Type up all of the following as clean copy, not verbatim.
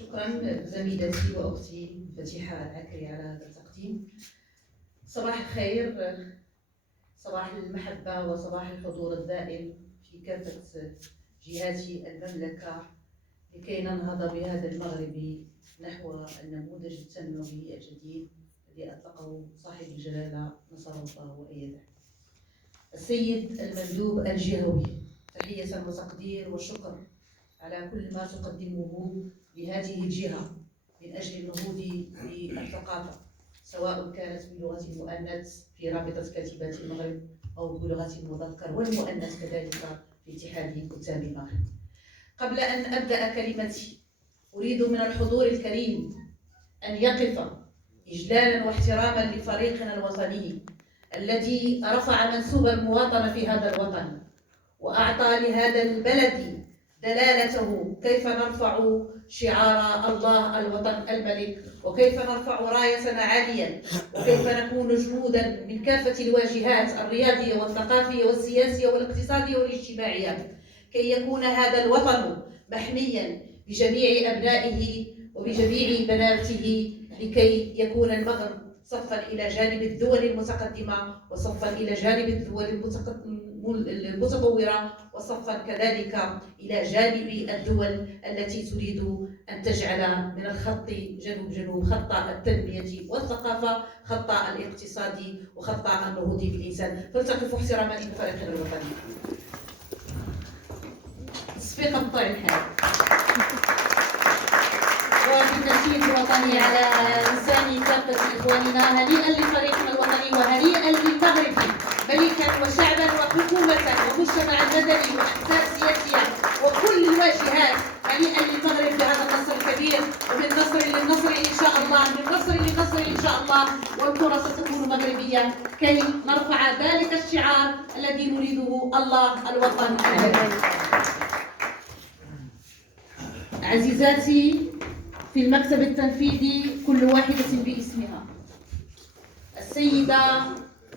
شكرا زميلتي واختي فتيحه العكري على هذا التقديم. صباح الخير، صباح المحبه وصباح الحضور الدائم في كافه جهات المملكه لكي ننهض بهذا المغرب نحو النموذج التنموي الجديد الذي اطلقه صاحب الجلاله نصره الله وايده. السيد المندوب الجهوي، تحيه وتقدير وشكر على كل ما تقدمه لهذه الجهة من أجل النهوض بالثقافة، سواء كانت بلغة المؤنث في رابطة كاتبات المغرب أو بلغة المذكر والمؤنث كذلك في اتحاد كتاب المغرب. قبل أن أبدأ كلمتي أريد من الحضور الكريم أن يقف إجلالا واحتراما لفريقنا الوطني الذي رفع منسوب المواطنة في هذا الوطن وأعطى لهذا البلد دلالته، كيف نرفع شعار الله الوطن الملك، وكيف نرفع رايتنا عاليا، وكيف نكون جنودا من كافة الواجهات الرياضية والثقافية والسياسية والاقتصادية والاجتماعية، كي يكون هذا الوطن محميا بجميع أبنائه وبجميع بناته، لكي يكون المغرب صفا إلى جانب الدول المتقدمة وصفا إلى جانب الدول المتطورة وصفا كذلك إلى جانب الدول التي تريد أن تجعل من الخط جنوب جنوب خط التنمية والثقافة، خط الاقتصاد وخط النهوض بالإنسان. فلتقفوا احتراما لفريقنا الوطني. تصفيق الطير الحال وبالنشيد الوطني على لسان كافة إخواننا. هنيئا لفريقنا الوطني وهنيئا للمغرب ملكا وشعبا وحكومة ومجتمعا مدني وأحزاب سياسية وكل الواجهات. هنيئا للمغرب بهذا النصر الكبير، ومن نصر للنصر إن شاء الله، من نصر لنصر إن شاء الله، والكرة ستكون مغربية كي نرفع ذلك الشعار الذي نريده، الله الوطن الملك. عزيزاتي في المكتب التنفيذي كل واحدة باسمها، السيدة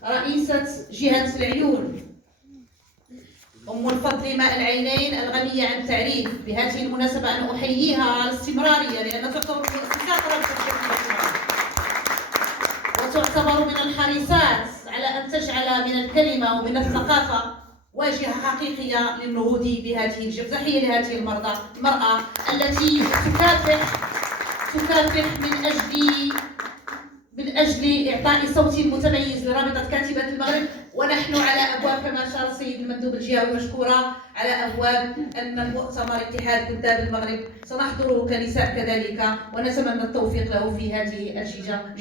رئيسة جهة العيون أم الفضل ماء العينين الغنية عن التعريف، بهذه المناسبة أن أحييها على الاستمرارية لأنها تعتبر من مؤسسات رابطة الشباب وتعتبر من الحريصات على أن تجعل من الكلمة ومن الثقافة واجهة حقيقية للنهوض بهذه الجهة. تحية لهذه المرأة التي تكافح من أجل إعطاء صوت متميز لرابطة كاتبات المغرب. ونحن على أبواب، كما أشار السيد المندوب الجهوي مشكورا، على أبواب أن المؤتمر اتحاد كتاب المغرب سنحضره كنساء كذلك، ونتمنى التوفيق له في هذه الجهة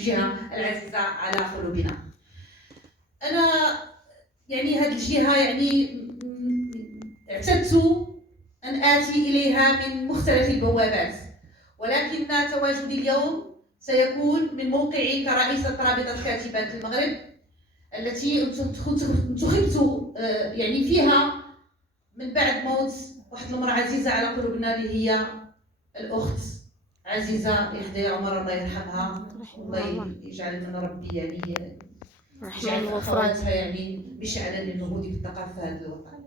العزيزة على قلوبنا. أنا هذه الجهة اعتدت أن آتي إليها من مختلف البوابات، ولكن تواجدي اليوم سيكون من موقعي كرئيسة رابطة كاتبات المغرب التي انتخبت فيها من بعد موت واحد المرأة عزيزة على قلوبنا اللي هي الأخت عزيزة يحدى عمر الله يرحمها، الله يجعل من ربي يجعل أخواتها مشعلا للنهوض بالثقافة في هذا الوطن.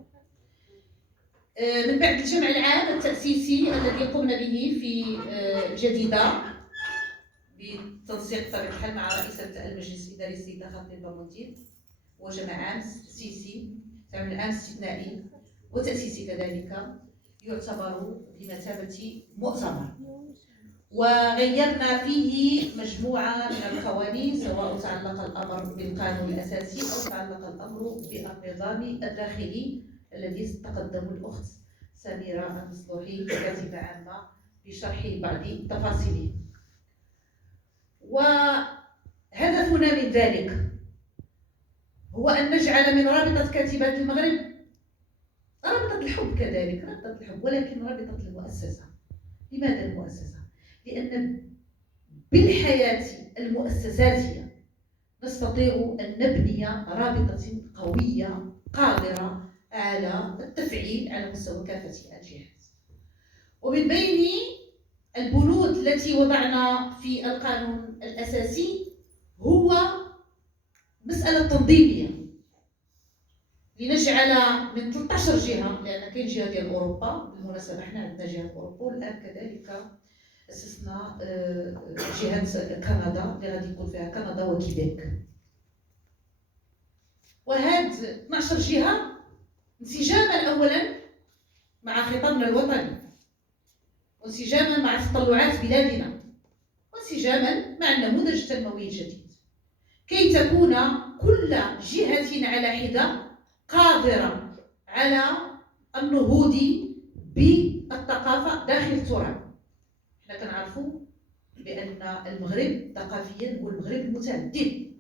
من بعد الجمع العام التأسيسي الذي قمنا به في جديدة بتنسيق بطبيعة الحال مع رئيسة المجلس الإداري السيدة خاطر بامونتيب، هو جمع عام تأسيسي، جمع عام استثنائي وتأسيسي كذلك، يعتبر بمثابة مؤتمر، وغيرنا فيه مجموعة من القوانين، سواء تعلق الأمر بالقانون الأساسي أو تعلق الأمر بالنظام الداخلي الذي تقدم الأخت سميرة المصلوحي ككاتبة عامة بشرح بعض تفاصيله. وهدفنا من ذلك هو أن نجعل من رابطة كاتبات المغرب رابطة الحب كذلك، رابطة الحب، ولكن رابطة المؤسسة. لماذا المؤسسة؟ لأن بالحياة المؤسساتية نستطيع أن نبني رابطة قوية قادرة على التفعيل على مستوى كافة الجهات. ومن بين البنود التي وضعنا في القانون الأساسي هو مسألة تنظيمية، لنجعل من 13 جهة، لأن كاين جهة ديال أوروبا، بالمناسبة احنا عندنا جهة أوروبا، والآن كذلك اسسنا جهه كندا اللي غادي يكون فيها كندا وكيبيك. وهاد 12 جهه انسجاما اولا مع خطابنا الوطني، وانسجاما مع تطلعات بلادنا، وانسجاما مع النموذج التنموي الجديد، كي تكون كل جهة على حدة قادرة على النهوض بالثقافة داخل التراث. حنا كنعرفوا بأن المغرب ثقافيا هو المغرب المتعدد،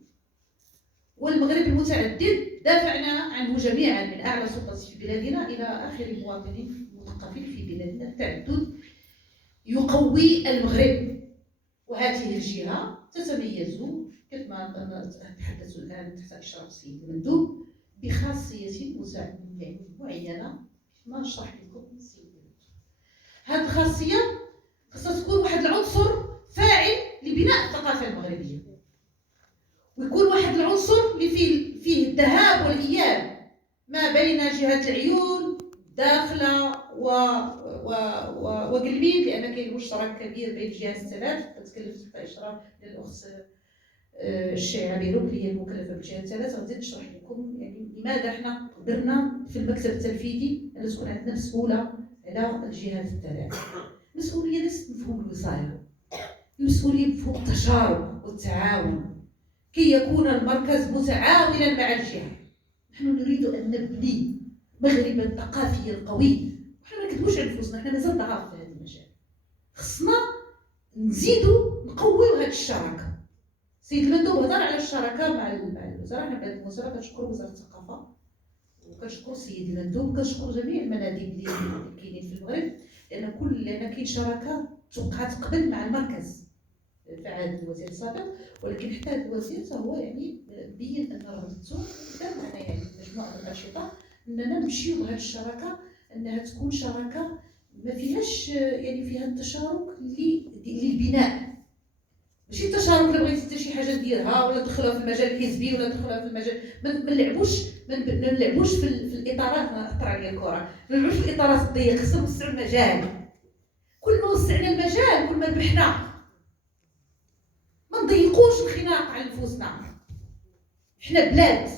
والمغرب المتعدد دافعنا عنه جميعا من أعلى سلطة في بلادنا إلى آخر مواطن مثقف في بلادنا. التعدد يقوي المغرب، وهذه الجهة تتميز كما نتحدث الآن تحت إشراف السيد المندوب بخاصية معينة كما نشرح لكم السيد المندوب. هذه الخاصية خاصها تكون واحد العنصر فاعل لبناء الثقافة المغربية، ويكون واحد العنصر اللي فيه الذهاب والإياب ما بين جهة العيون داخلة وقلبين، لأن كاين مشترك كبير بين الجهات الثلاث. كنتكلم تحت إشراف للأخت الشيعة بيروك اللي هي المكلفة بالجهات الثلاث. غادي نشرح لكم يعني لماذا حنا قدرنا في المكتب التنفيذي أن تكون عندنا مسؤولة على الجهات الثلاث. مسؤولية ليست مفهوم الوصاية، المسؤولية مفهوم التشارك والتعاون، كي يكون المركز متعاونا مع الجهة. نحن نريد أن نبني مغربا ثقافيا قوي، وحنا ما نكذبوش على نفوسنا، حنا مازال ضعاف في هذا المجال. خصنا نزيدوا نقويو هذه الشراكة. السيد المندوب هضر على الشراكة مع الوزراء. حنا بهذه المناسبة كنشكر وزارة الثقافة، وكنشكر السيد المندوب، وكنشكر جميع المناديب اللي كاينين في المغرب، لأن كاين شراكة توقعت قبل مع المركز في عهد الوزير السابق، ولكن حتى هذا الوزير هو يعني بين ان رغبته دار معنا يعني مجموعه من الانشطه اننا نمشيو بهذه الشراكه، انها تكون شراكه ما فيهاش يعني فيها التشارك للبناء، ماشي التشارك اللي بغيتي انت شي حاجه ديرها ولا تدخلها في المجال الحزبي ولا تدخلها في المجال. ما نلعبوش في الاطارات. انا اثر عليا الكره، ما نلعبوش في الاطارات الضيقه، خصنا نوسعوا المجال. كل ما وسعنا المجال كل ما ربحنا. ما نضيقوش الخناق على نفوسنا، حنا بلاد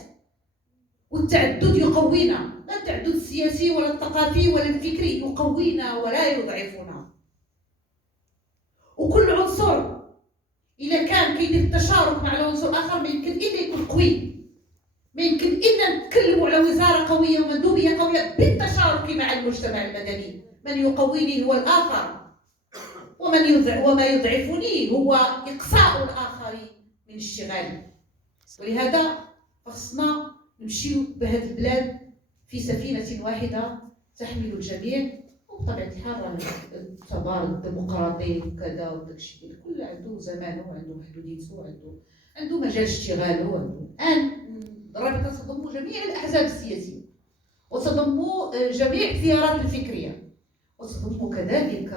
والتعدد يقوينا، لا التعدد السياسي ولا الثقافي ولا الفكري، يقوينا ولا يضعفنا. وكل عنصر إذا كان كيدير التشارك مع العنصر الآخر ما يمكن إلا يكون قوي، ما يمكن إلا نتكلموا على وزارة قوية ومندوبية قوية بالتشارك مع المجتمع المدني. من يقويني هو الآخر، وما يضعفني هو إقصاء الآخر من اشتغالي. ولهذا خصنا نمشيو بهذه البلاد في سفينة واحدة تحمل الجميع. وبطبيعة الحال التبارك الديمقراطي وكذا وداكشي كل عنده زمانه وعنده محدوديته وعنده مجال اشتغاله. الآن راه كتضم جميع الأحزاب السياسية وتضم جميع التيارات الفكرية، وتضم كذلك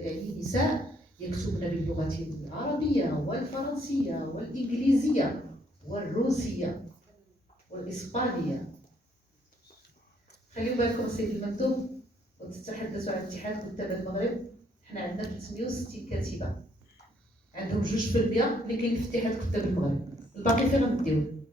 يعني نساء يكتبن باللغة العربية والفرنسية والإنجليزية والروسية والإسبانية. خليو بالكم السيد المندوب، وتتحدث عن اتحاد كتاب المغرب. حنا عندنا 360 كاتبة، عندهم 2% اللي كاين في اتحاد كتاب المغرب، الباقي فين غنديوه؟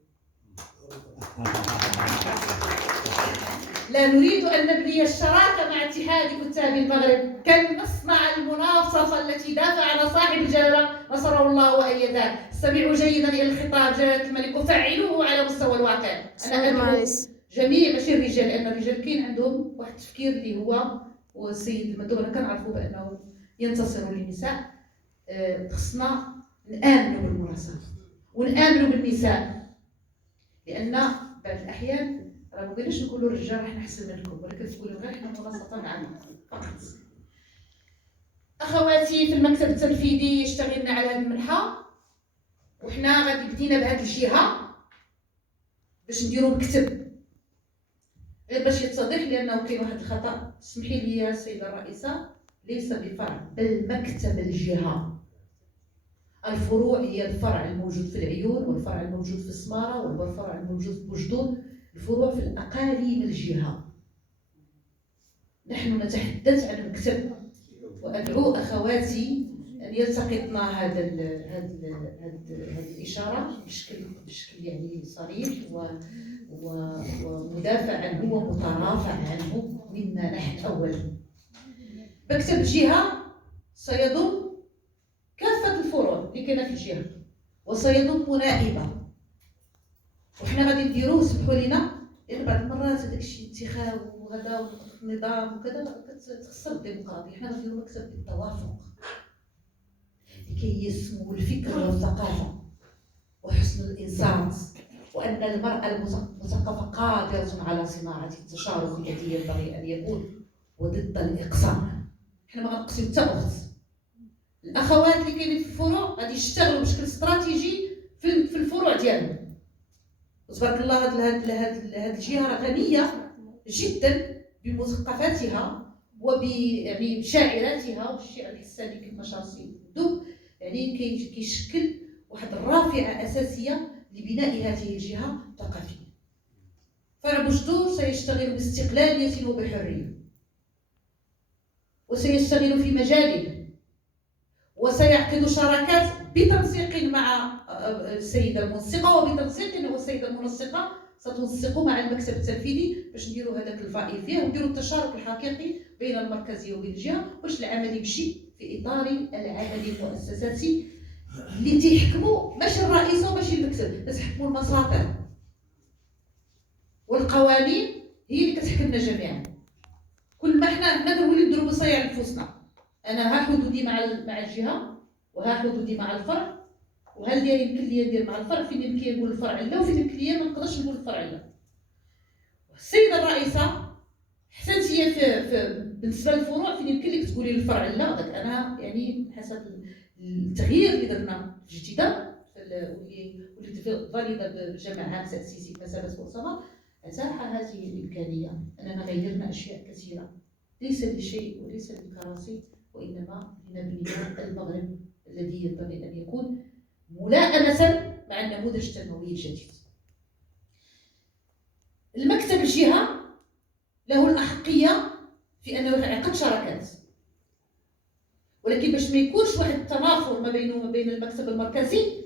لا نريد أن نبني الشراكة مع اتحاد كتاب المغرب كالمصنع المناصفة التي دافع على صاحب الجلالة نصره الله وأيده. استمعوا جيدا إلى الخطاب جلالة الملك وفعلوه على مستوى الواقع. أنا أدعو جميع ماشي الرجال، لأن الرجال كاين عندهم واحد التفكير اللي هو والسيد المندوب أنا كنعرفوا بأنه ينتصر للنساء. خصنا نآمنوا بالمراسلة ونآمنوا بالنساء، لأن بعض الأحيان راه ما بغيناش نقولوا الرجال حنا احسن منكم، ولكن تقولوا غير حنا مناصفه معنا فقط. اخواتي في المكتب التنفيذي اشتغلنا على هذه المنحه، وحنا غادي بدينا بهذه الجهه باش نديروا مكتب غير باش يتضح، لانه كاين واحد الخطا. اسمحي لي يا سيده الرئيسه، ليس بفرع بل مكتب الجهه. الفروع هي الفرع الموجود في العيون والفرع الموجود في السماره والفرع الموجود في بوجدون، الفروع في الأقاليم الجهة. نحن نتحدث عن مكتب وأدعو أخواتي أن يلتقطن هذه الإشارة بشكل يعني صريح ومدافع عنه ومترافع عنه منا نحن أولا. مكتب الجهة سيضم كافة الفروع اللي كاينة في الجهة وسيضم نائبة، وحنا غادي نديرو سمحوا لينا لأن بعض المرات هذاك الشيء انتخاب وهذا النظام وكذا كتخسر الديمقراطية. حنا غادي نديرو مكتب بالتوافق لكي يسمو الفكر والثقافة وحسن الإنصات، وأن المرأة المثقفة قادرة على صناعة التشارك الذي ينبغي أن يكون وضد الإقصاء. حنا ما غنقصيو حتى أخت. الأخوات اللي كاينين في الفروع غادي يشتغلوا بشكل استراتيجي في الفروع ديالهم. وتبارك الله هاد الجهة راه غنية جدا بمثقفاتها يعني بشاعراتها، والشعر الإسلامي كما شرح السيد مندوب يعني كيشكل واحد الرافعة أساسية لبناء هذه الجهة الثقافية. فرع بوجدور سيشتغل باستقلالية وبحرية، وسيشتغل في مجاله، وسيعقد شراكات بتنسيق مع السيدة المنسقة، وبتنسيق والسيدة المنسقة ستنسق مع المكتب التنفيذي باش نديروا هذاك الفائي فيه ونديروا التشارك الحقيقي بين المركزية وبين الجهة باش العمل يمشي في إطار العمل المؤسساتي اللي تيحكموا ماشي الرئيس وماشي المكتب، تحكموا المساطر والقوانين هي اللي كتحكمنا جميعا. كل ما حنا كنولي نديروا مصايع لنفوسنا، انا ها حدودي مع الجهه وها حدودي مع الفرع، وهل ديال يمكن لي ندير مع الفرع فين يمكن نقول الفرع لا وفين يمكن لي ما نقدرش نقول الفرع لا. السيده الرئيسه حتى هي في بالنسبه للفروع فين يمكن لك تقولي الفرع لا، داك انا يعني حسب التغيير اللي درنا في الاجتماع واللي فاليدا بالجماعات التاسيسيه مسابات مؤتمر اتاح هذه الامكانيه اننا غيرنا اشياء كثيره ليس لشيء وليس للكراسي وانما لنبني المغرب الذي ينبغي ان يكون ملائمه مع النموذج التنموي الجديد. المكتب الجهه له الاحقيه في انه يعقد شراكات، ولكن باش ما يكونش واحد التنافر ما بينه وما بين المكتب المركزي،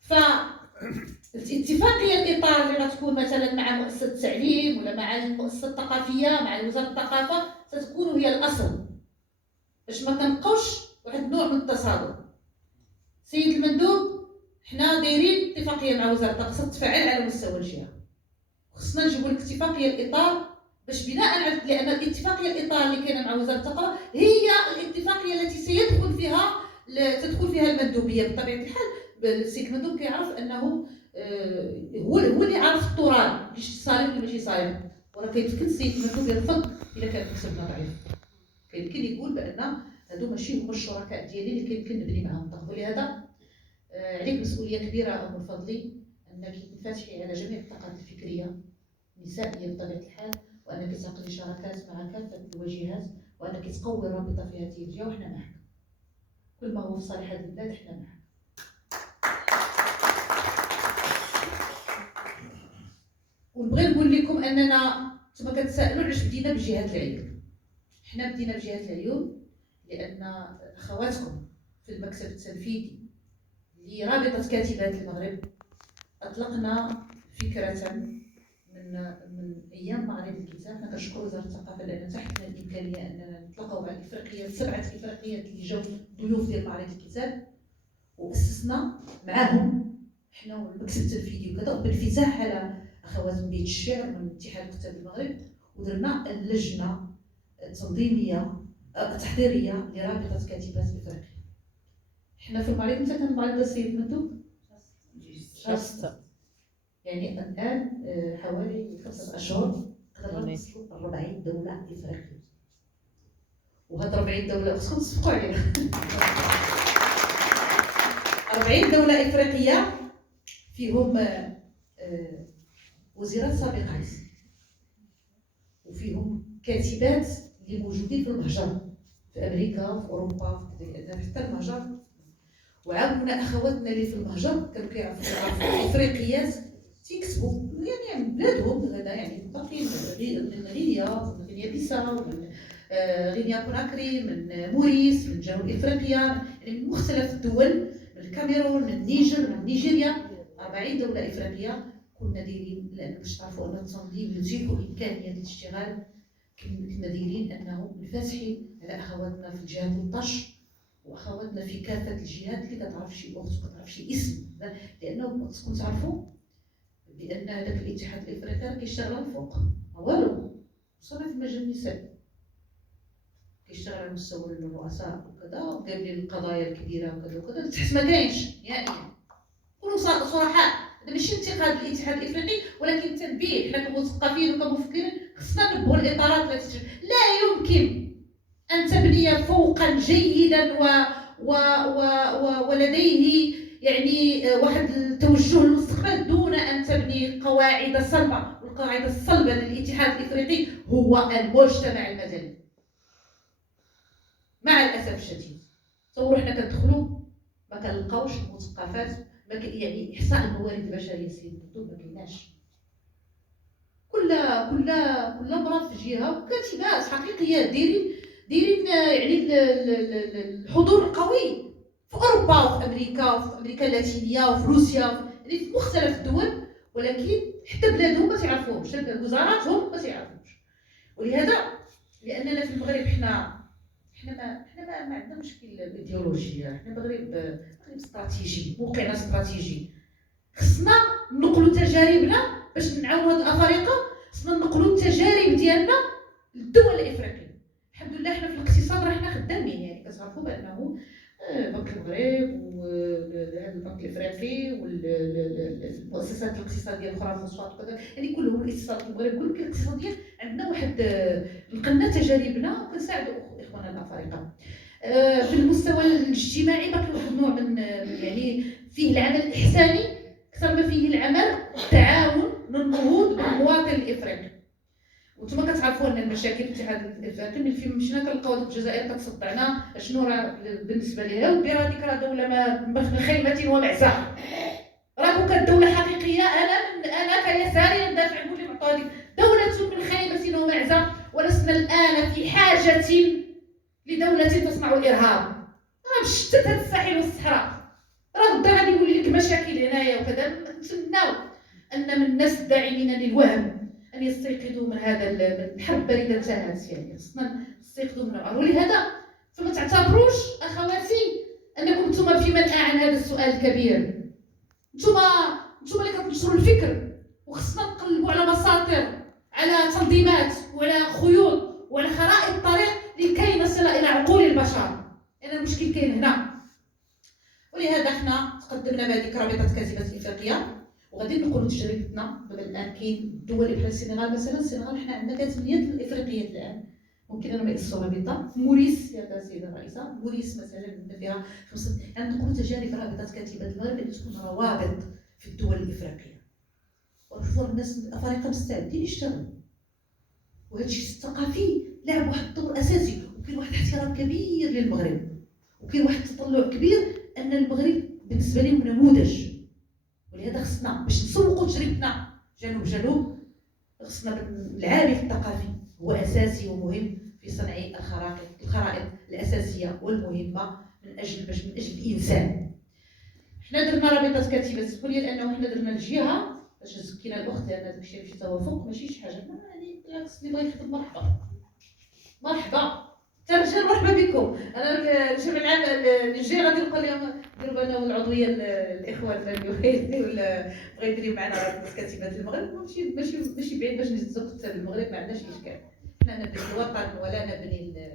فالاتفاقيه الاطار اللي غتكون مثلا مع مؤسسه التعليم ولا مع المؤسسه الثقافيه مع وزاره الثقافه ستكون هي الاصل باش ما كنبقاوش واحد النوع من التصادم. سيد المندوب حنا دايرين اتفاقيه مع وزاره الثقافه تتفعل على مستوى الجهه، خصنا نجيبوا الاتفاقيه الاطار باش بناء على لان الاتفاقيه الاطار اللي كاينه مع وزاره الثقافه هي الاتفاقيه التي تدخل فيها المندوبيه. بطبيعه الحال السيد المندوب كيعرف انه هو اللي عارف التراب واش صالح ولا ماشي صالح، ولكن يمكن السيد المندوب يرفض الا كان حسبنا ضعيف، كيمكن يقول بان هادو ماشي هما الشركاء ديالي اللي كيمكن نبني معاهم الطاقه. ولهذا عليك مسؤوليه كبيره ام الفضلي انك تنفتحي على جميع الطاقات الفكريه النسائيه بطبيعه الحال، وانك تعقدي شراكات مع كافه الوجهات، وانك تقوي الرابطه في هذه الجهه وحنا معك. كل ما هو في صالح هذه البلاد حنا معك. ونبغي نقول لكم اننا كما كتسائلوا علاش بدينا بجهه العيون. حنا بدينا بجهه العيون لان اخواتكم في المكتب التنفيذي لرابطه كاتبات المغرب اطلقنا فكره من ايام معرض الكتاب. انا كنشكر وزاره الثقافه لان تحت لنا الامكانيه اننا نتلاقاو مع الافريقيات 7 افريقيات اللي جاوا ضيوف ديال معرض الكتاب، واسسنا معاهم حنا والمكتب التنفيذي وكذا بالانفتاح على اخوات بيت الشعر من اتحاد كتاب المغرب، ودرنا اللجنه التنظيميه التحضيريه لرابطه كاتبات افريقيا. حنا في المعرض متى كان المعرض السيد مندوب؟ يعني الان حوالي 5 أشهر قدرنا نوصلوا 40 دوله افريقيه، وهاد 40 دوله خصكم تصفقوا عليها 40 دوله افريقيه فيهم وزيرات سابقات، وفيهم كاتبات اللي موجودين في المهجر في امريكا في اوروبا في حتى المهجر، وعاوننا اخواتنا اللي في المهجر كانوا كيعرفوا الافريقيات تيكتبوا يعني بلادهم هذا يعني باقيين من غينيا ومن غينيا بيساو غينيا كوناكري، من موريس، من جنوب افريقيا، يعني من مختلف الدول، من الكاميرون، من النيجر، من نيجيريا، 40 دوله افريقيه. كنا دايرين، لان باش تعرفوا ان التنظيم يتيحوا امكانيه الاشتغال، كنا دايرين انه منفتحين على اخواتنا في الجهه 13 واخواتنا في كافه الجهات اللي كتعرف شي اخت وكتعرف شي اسم، لانه خصكم تعرفوا بان هذاك الاتحاد الافريقي راه كيشتغل على الفوق، والو وصلنا في المجال النسائي كيشتغل على مستوى الرؤساء وكذا، وقابلين القضايا الكبيره وكذا وكذا، تحس ما كاينش نهائيا. كونوا صراحه، هذا ماشي انتقاد الاتحاد الافريقي ولكن تنبيه. حنا كمثقفين وكمفكرين خصنا ننبهوا الاطارات التي لا يمكن ان تبني فوقا جيدا ولديه يعني واحد التوجه للمستقبل دون ان تبني قواعد صلبه. والقاعده الصلبه للاتحاد الافريقي هو المجتمع المدني. مع الاسف الشديد تصوروا حنا كندخلوا ما كنلقاوش المثقفات، يعني احصاء الموارد البشريه سيدي الدكتور ما كايناش. كل مرة في جهه، وكاتبات حقيقيات دايرين يعني الحضور القوي في اوروبا وفي امريكا وفي امريكا اللاتينيه وفي روسيا، يعني في مختلف الدول، ولكن حتى بلادهم ما تعرفوهمش، وزاراتهم ما تعرفوش. ولهذا لاننا في المغرب حنا ما عندنا مشكل بالايديولوجيا، حنا مغرب استراتيجي، موقعنا استراتيجي. خصنا ننقلوا تجاربنا باش نعاونوا هاد الافارقه، خصنا ننقلوا التجارب ديالنا للدول الافريقيه. الحمد لله حنا في الاقتصاد راه حنا خدامين، يعني كتعرفوا بانه بنك المغرب وهذا البنك الافريقي والمؤسسات الاقتصاديه الاخرى المصفات وكذا، يعني كلهم الاقتصاد في المغرب كل الاقتصاديه عندنا واحد نقلنا تجاربنا وكنساعدوا اخواننا الافارقه. في المستوى الاجتماعي باقي واحد النوع من يعني فيه العمل الاحساني اكثر ما فيه العمل التعاون للنهوض بالمواطن الافريقي. وانتم كتعرفوا ان المشاكل الاتحاد الافريقي من فين مشينا كنلقاو ديك الجزائر كتصدعنا شنو راه بالنسبه ليها، ودير هذيك راه دوله ما خيمه ومعزه، راكو كدوله حقيقيه. انا كيساري ندافع نقول لهم عطوا هذيك دوله من خيمه ومعزه، ولسنا الان في حاجه لدوله تصنع الارهاب. راه مشتت هذا الساحل والصحراء، راه غدا غادي يولي لك مشاكل هنايا وكذا. نتمناو ان من الناس الداعمين للوهم ان يستيقظوا من هذا الحرب بارده انتهت، يعني خصنا نستيقظوا من العمر. ولهذا فما تعتبروش اخواتي انكم انتم في منأى عن هذا السؤال الكبير. انتم اللي كتنشروا الفكر، وخصنا نقلبوا على مساطر، على تنظيمات وعلى خيوط وعلى خرائط طريق لكي نصل الى عقول البشر، لان المشكل كاين هنا. ولهذا حنا تقدمنا بهذيك رابطه كاتبات افريقيا، وغادي نقولوا تجربتنا. دابا الان كاين دول بحال السنغال مثلا، السنغال حنا عندنا كاتبيات الافريقيات الان، ممكن انهم يأسسوا رابطه. موريس يا السيده الرئيسه، موريس مثلا عندنا فيها يعني نقولوا تجارب رابطه كاتبات المغرب اللي تكون روابط في الدول الافريقيه، ونشوفوا الناس الافارقه مستعدين يشتغلوا. وهذا الشيء الثقافي لعب واحد الدور اساسي، وكاين واحد الاحترام كبير للمغرب، وكاين واحد التطلع كبير ان المغرب بالنسبه لهم نموذج. ولهذا خصنا باش نسوقوا تجربتنا جنوب خصنا العامل الثقافي هو اساسي ومهم في صنع الخرائط الاساسيه والمهمه من اجل الانسان. حنا درنا رابطه كاتبات الكليه لانه حنا درنا الجهه باش زكينا الاخت، لان داك الشيء فيه توافق ماشي شي حاجه، يعني بالعكس اللي بغى يخدم مرحبا ترجل مرحبا بكم. انا الجمع العام الجاي غادي نقول لهم ديروا لنا العضويه الاخوان اللي ولا بغا يدير معنا رابطه كاتبات المغرب، ماشي بعيد باش نزقوا حتى المغرب، ما عندناش اشكال. حنا نبني الوطن ولا نبني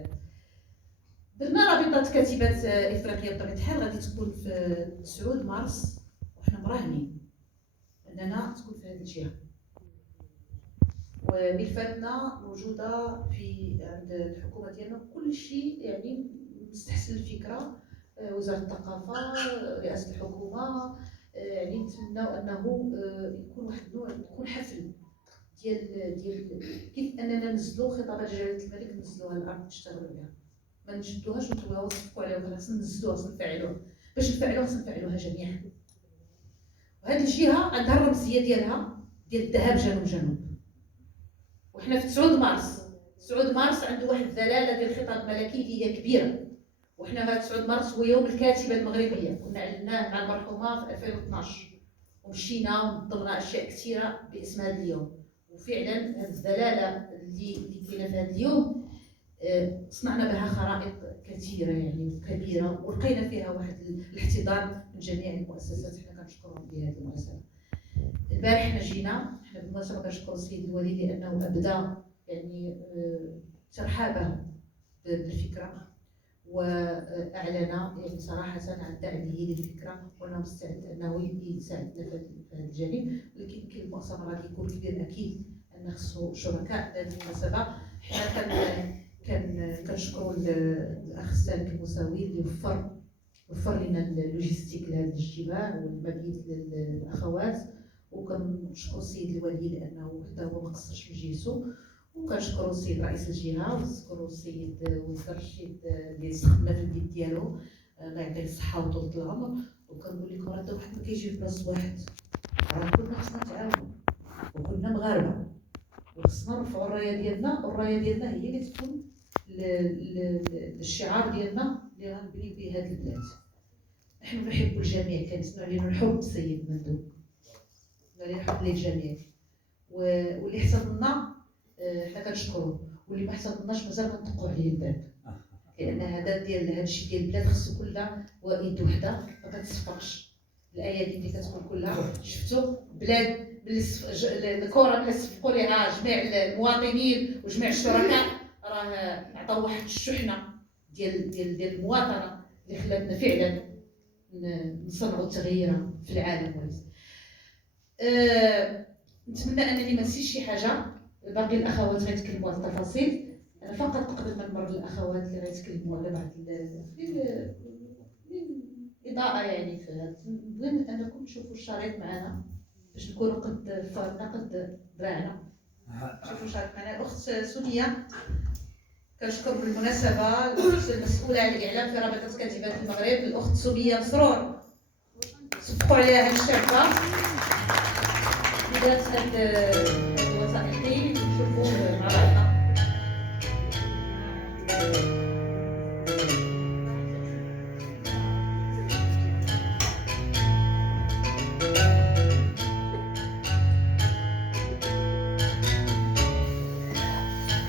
درنا رابطه كاتبات افريقيا بطبيعه الحال غادي تكون في 9 مارس، وحنا مراهنين اننا تكون في هذه الجهه، وملفاتنا موجوده في عند الحكومه ديالنا كل شيء، يعني مستحسن الفكره. وزاره الثقافه، رئاسه الحكومه، يعني نتمناو انه يكون واحد النوع، يكون حفل ديال كيف اننا نزلوا خطابات جلاله الملك، نزلوها الارض نشتغلوا بها، ما نشدوهاش ونتوهاو ونصفقوا عليها، خاصنا ننزلوها، خاصنا نفعلوها. باش نفعلوها خاصنا نفعلوها جميعا. وهذه الجهه عندها الرمزيه ديالها ديال الذهب جنوب، وحنا في 9 مارس 9 مارس عنده واحد الدلاله ديال الخطاب الملكي اللي هي كبيره، وحنا هذا 9 مارس هو يوم الكاتبه المغربيه، كنا اعلناه مع المرحومه في 2012 ومشينا ونظمنا اشياء كثيره باسم هذا اليوم. وفعلا هذه الدلاله اللي كاينه في هذا اليوم صنعنا بها خرائط كثيره يعني كبيره، ولقينا فيها واحد الاحتضان من جميع المؤسسات، حنا كنشكرهم بهذه المناسبه. البارح حنا جينا، حنا بالمناسبه كنشكر السيد الولي لانه ابدا يعني ترحابه بالفكره واعلن يعني صراحه عن دعمه للفكره، وانا مستعد انه يساعدنا في هذا الجانب. ولكن كل مؤتمر غادي يكون كبير اكيد ان خصو شركاء هذه المناسبه. حنا كنشكروا الاخ سالك المساوي اللي وفر لنا اللوجيستيك لهذا الاجتماع والمبيت للاخوات، وكنشكروا السيد الولي لانه حتى هو ما قصرش في جهته، وكنشكروا السيد رئيس الجهه، ونشكروا السيد وزير الشيد اللي استخدمنا في البيت ديالو، الله يعطيه الصحه وطول العمر. وكنقول لكم راه واحد ما كيجي في بلاصه واحد، راه كلنا خصنا نتعاونوا وكلنا مغاربه وخصنا نرفعوا الرايه ديالنا، والرايه ديالنا هي اللي تكون الشعار ديالنا اللي غنبني به هذه البلاد. نحن نحب الجميع، كنسمع لنا الحب السيد المندوب، الحب للجميع، واللي حسن لنا حنا كنشكروه، واللي ما حسنناش مازال كنطقوا عليه الباب، لان هذا الشيء ديال البلاد خصو كلها ويد وحده ما كتصفقش. الايه اللي كتقول كلها شفتوا بلاد الكره اللي صفقوا لها جميع المواطنين وجميع الشركاء، راه عطاو واحد الشحنه ديال المواطنه اللي خلاتنا فعلا نصنعوا التغيير في العالم وليس. نتمنى انني ما نسيتش شي حاجه، باقي الاخوات غيتكلموا على التفاصيل. انا فقط قبل ما نمر للاخوات اللي غيتكلموا على بعض الاضاءه يعني في هذا، نبغي انكم تشوفوا الشريط معنا باش نكونوا قد فرنا قد دراعنا. شوفوا الشريط معنا. الاخت سونيا كنشكر بالمناسبه الاخت المسؤوله على الاعلام في رابطه كاتبات المغرب، الاخت سميه مسرور، صفقوا عليها هاد الشابه بدات هاد الوثائقي. نشوفوا مع بعضنا.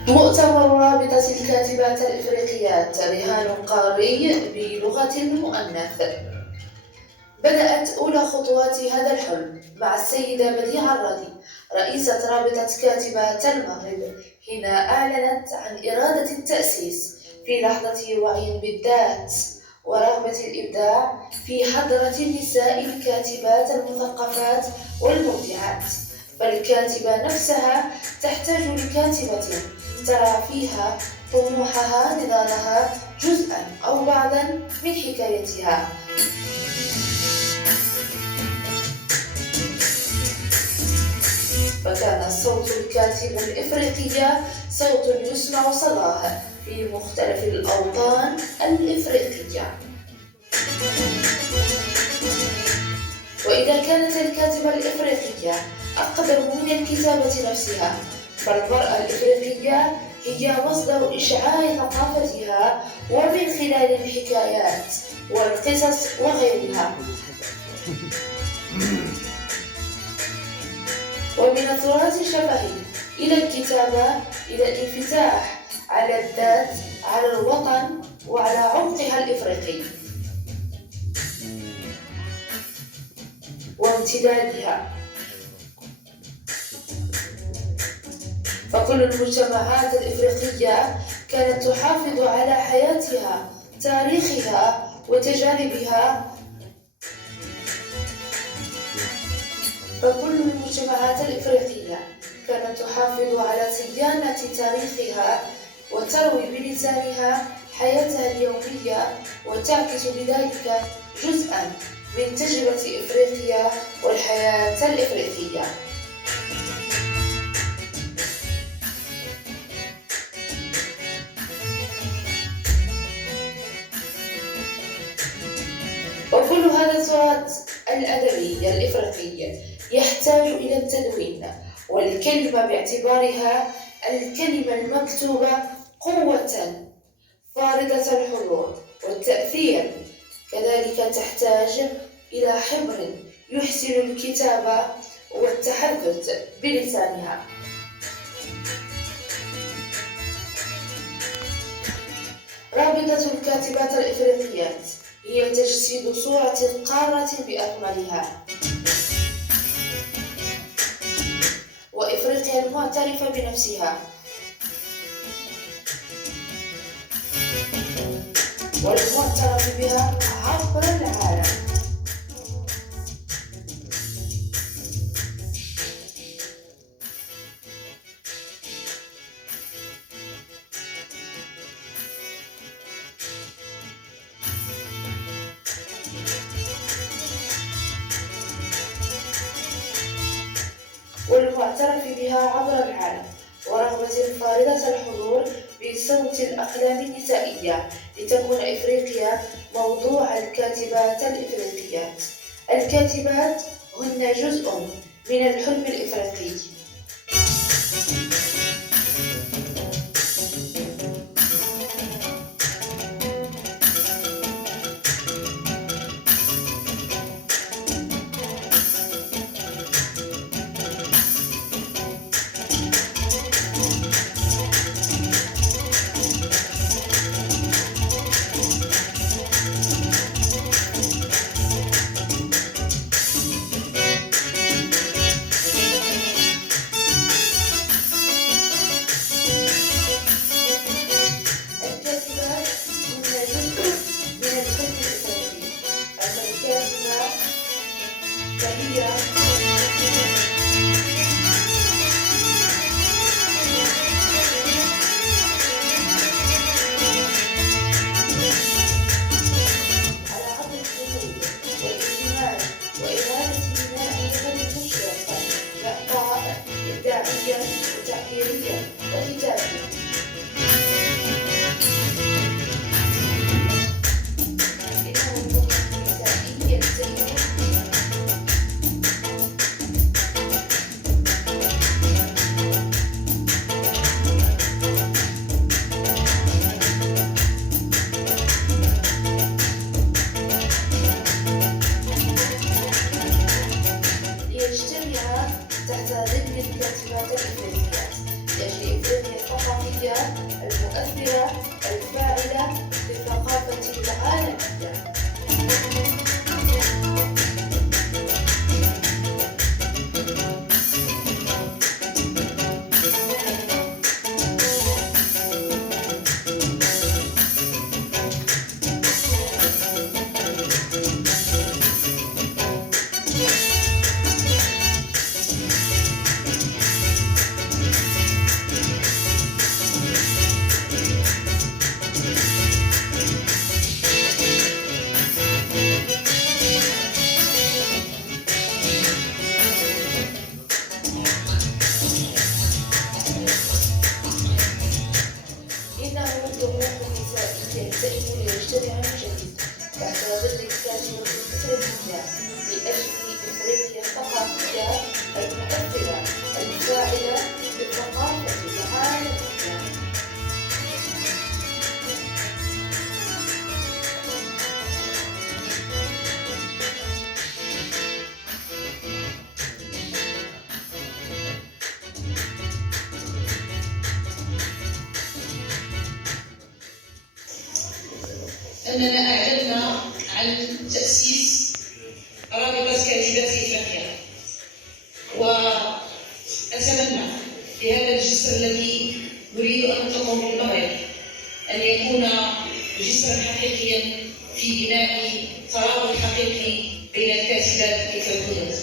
مؤتمر رابطة الكاتبات الإفريقيات رهان قاري بلغة المؤنث. بدأت أولى خطوات هذا الحلم مع السيدة بديعة الراضي رئيسة رابطة كاتبات المغرب، حين أعلنت عن إرادة التأسيس في لحظة وعي بالذات ورغبة الإبداع في حضرة النساء الكاتبات المثقفات والمبدعات. فالكاتبة نفسها تحتاج لكاتبة ترى فيها طموحها نضالها جزءا أو بعضا من حكايتها. فكان صوت الكاتبة الإفريقية صوت يسمع صداه في مختلف الأوطان الإفريقية. وإذا كانت الكاتبة الإفريقية أقدم من الكتابة نفسها، فالمرأة الإفريقية هي مصدر إشعاع ثقافتها ومن خلال الحكايات والقصص وغيرها. ومن التراث الشفهي إلى الكتابة إلى الانفتاح على الذات، على الوطن وعلى عمقها الإفريقي وامتدادها. فكل المجتمعات الإفريقية كانت تحافظ على حياتها، تاريخها وتجاربها. فكل المجتمعات الإفريقية كانت تحافظ على صيانة تاريخها وتروي بلسانها حياتها اليومية، وتعكس بذلك جزءا من تجربة إفريقيا والحياة الإفريقية. وكل هذا التراث الأدبي الإفريقي يحتاج إلى التدوين والكلمة باعتبارها الكلمة المكتوبة قوة فارضة الحضور والتأثير، كذلك تحتاج إلى حبر يحسن الكتابة والتحدث بلسانها. رابطة الكاتبات الإفريقيات هي تجسيد صورة القارة بأكملها، وإفريقيا المعترفة بنفسها والمعترف بها عبر العالم. والمعترف بها عبر العالم، ورغبة فارضة الحضور بصوت الأقلام النسائية لتكون إفريقيا موضوع الكاتبات الإفريقيات. الكاتبات هن جزء من الحلم الإفريقي. المؤثرة الفاعلة للثقافة العالمية. لأجل إفريقيا الثقافية المؤثرة الفاعلة للثقافة العالمية. أننا أعلنا عن تأسيس رابطة كاتبات إفريقيا، وأتمنى في هذا الجسر الذي نريد أن نطلقه في المغرب أن يكون جسرا حقيقيا في بناء ترابط حقيقي بين الكاتبات الإفريقيات.